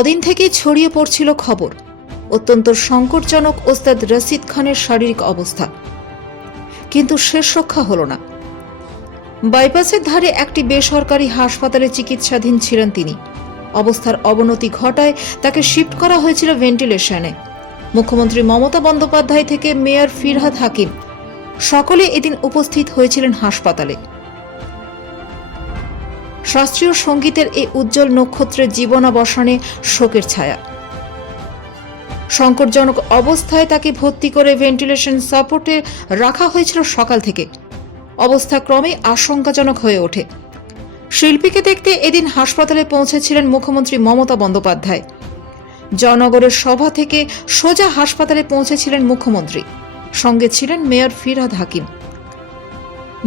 কদিন থেকেই ছড়িয়ে পড়ছিল খবর অত্যন্ত সংকটজনক ওস্তাদ রশিদ খানের শারীরিক অবস্থা, কিন্তু শেষ রক্ষা হলো না। বাইপাসের ধারে একটি বেসরকারি হাসপাতালে চিকিৎসাধীন ছিলেন তিনি। অবস্থার অবনতি ঘটায় তাকে শিফট করা হয়েছিল ভেন্টিলেশনে। মুখ্যমন্ত্রী মমতা বন্দ্যোপাধ্যায় থেকে মেয়র ফিরহাদ হাকিম সকলে এদিন উপস্থিত হয়েছিলেন হাসপাতালে। শাস্ত্রীয় সঙ্গীতের এই উজ্জ্বল নক্ষত্রের জীবনাবসানে শোকের ছায়া। সংকটজনক অবস্থায় তাকে ভর্তি করে ভেন্টিলেশন সাপোর্টে রাখা হয়েছিল সকাল থেকে। অবস্থা ক্রমেই আশঙ্কাজনক হয়ে ওঠে। শিল্পীকে দেখতে এদিন হাসপাতালে পৌঁছেছিলেন মুখ্যমন্ত্রী মমতা বন্দ্যোপাধ্যায়। জয়নগরের সভা থেকে সোজা হাসপাতালে পৌঁছেছিলেন মুখ্যমন্ত্রী, সঙ্গে ছিলেন মেয়র ফিরহাদ হাকিম।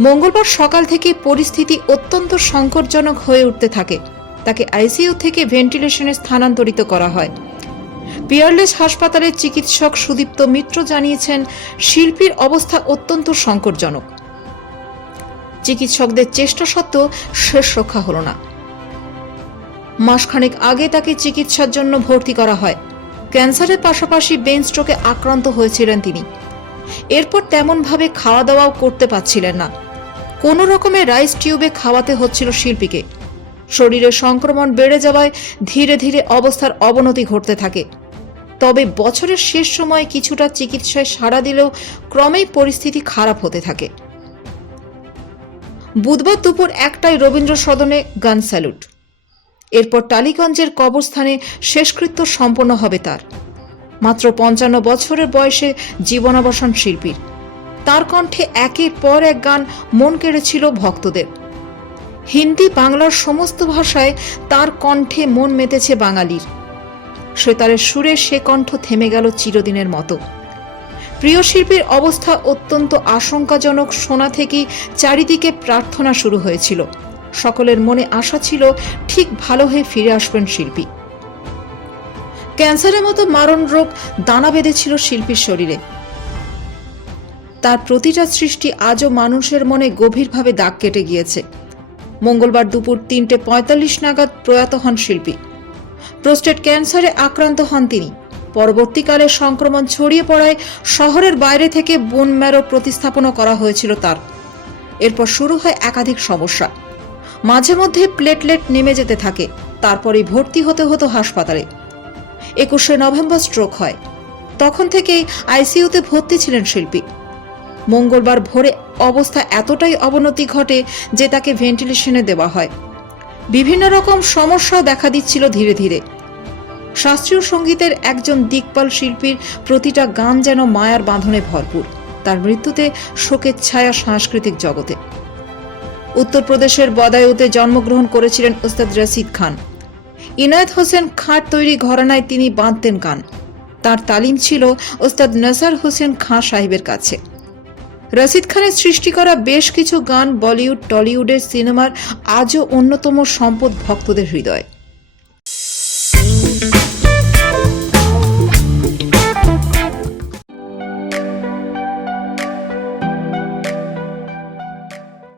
মঙ্গলবার সকাল থেকে পরিস্থিতি অত্যন্ত সংকটজনক হয়ে উঠতে থাকে। তাকে আইসিইউ থেকে ভেন্টিলেশনে স্থানান্তরিত করা হয়। পিয়ারলেস হাসপাতালের চিকিৎসক সুদীপ্ত মিত্র জানিয়েছেন, শিল্পীর অবস্থা অত্যন্ত সংকটজনক। চিকিৎসকদের চেষ্টা সত্ত্বেও শেষ রক্ষা হল না। মাসখানেক আগে তাকে চিকিৎসার জন্য ভর্তি করা হয়। ক্যান্সারের পাশাপাশি ব্রেন স্ট্রোকে আক্রান্ত হয়েছিলেন তিনি। এরপর তেমনভাবে খাওয়া দাওয়াও করতে পারছিলেন না। কোনো রকমে রাইস টিউবে খাওয়াতে হচ্ছিল শিল্পীকে। শরীরে সংক্রমণ বেড়ে যাওয়ায় ধীরে ধীরে অবস্থার অবনতি ঘটতে থাকে। তবে বছরের শেষ সময়ে কিছুটা চিকিৎসায় সাড়া দিলেও ক্রমেই পরিস্থিতি খারাপ হতে থাকে। বুধবার দুপুর 1টায় রবীন্দ্র সদনে গান স্যালুট। এরপর টালিগঞ্জের কবরস্থানে শেষকৃত্য সম্পন্ন হবে তার। মাত্র 55 বছরের বয়সে জীবনাবসান শিল্পীর। তার কণ্ঠে একের পর এক গান মন কেড়েছিল ভক্তদের। হিন্দি বাংলার সমস্ত ভাষায় তার কণ্ঠে মন মেতেছে বাঙালির। সেতারের সুরে সে কণ্ঠ থেমে গেল চিরদিনের মতো। প্রিয় শিল্পীর অবস্থা অত্যন্ত আশঙ্কাজনক শোনা থেকেই চারিদিকে প্রার্থনা শুরু হয়েছিল। সকলের মনে আশা ছিল ঠিক ভালো হয়ে ফিরে আসবেন শিল্পী। ক্যান্সারের মতো মারণ রোগ দানা বেঁধেছিল শিল্পীর শরীরে। তার প্রতিটা সৃষ্টি আজও মানুষের মনে গভীরভাবে দাগ কেটে গিয়েছে। মঙ্গলবার দুপুর 3:45 নাগাদ প্রয়াত হন শিল্পী। প্রোস্টেট ক্যান্সারে আক্রান্ত হন তিনি। পরবর্তীকালে সংক্রমণ ছড়িয়ে পড়ায় শহরের বাইরে থেকে বোন ম্যারো প্রতিস্থাপনও করা হয়েছিল তার। এরপর শুরু হয় একাধিক সমস্যা। মাঝে মধ্যে প্লেটলেট নেমে যেতে থাকে। তারপরেই ভর্তি হতে হতো হাসপাতালে। 21শে নভেম্বর স্ট্রোক হয়। তখন থেকেই আইসিইউতে ভর্তি ছিলেন শিল্পী। মঙ্গলবার ভোরে অবস্থা এতটাই অবনতি ঘটে যে তাকে ভেন্টিলেশনে দেওয়া হয়। বিভিন্ন রকম সমস্যাও দেখা দিচ্ছিল ধীরে ধীরে। শাস্ত্রীয় সঙ্গীতের একজন দিকপাল শিল্পীর প্রতিটা গান যেন মায়ার বাঁধনে ভরপুর। তার মৃত্যুতে শোকের ছায়া সাংস্কৃতিক জগতে। উত্তরপ্রদেশের বদায়ুতে জন্মগ্রহণ করেছিলেন ওস্তাদ রশিদ খান। ইনায়েত হোসেন খাঁর তৈরি ঘরানায় তিনি বাঁধতেন গান। তার তালিম ছিল ওস্তাদ নাসার হোসেন খাঁ সাহেবের কাছে। রশিদ খানের সৃষ্টি করা বেশ কিছু গান বলিউড টলিউডের সিনেমার আজও অন্যতম সম্পদ ভক্তদের হৃদয়ে।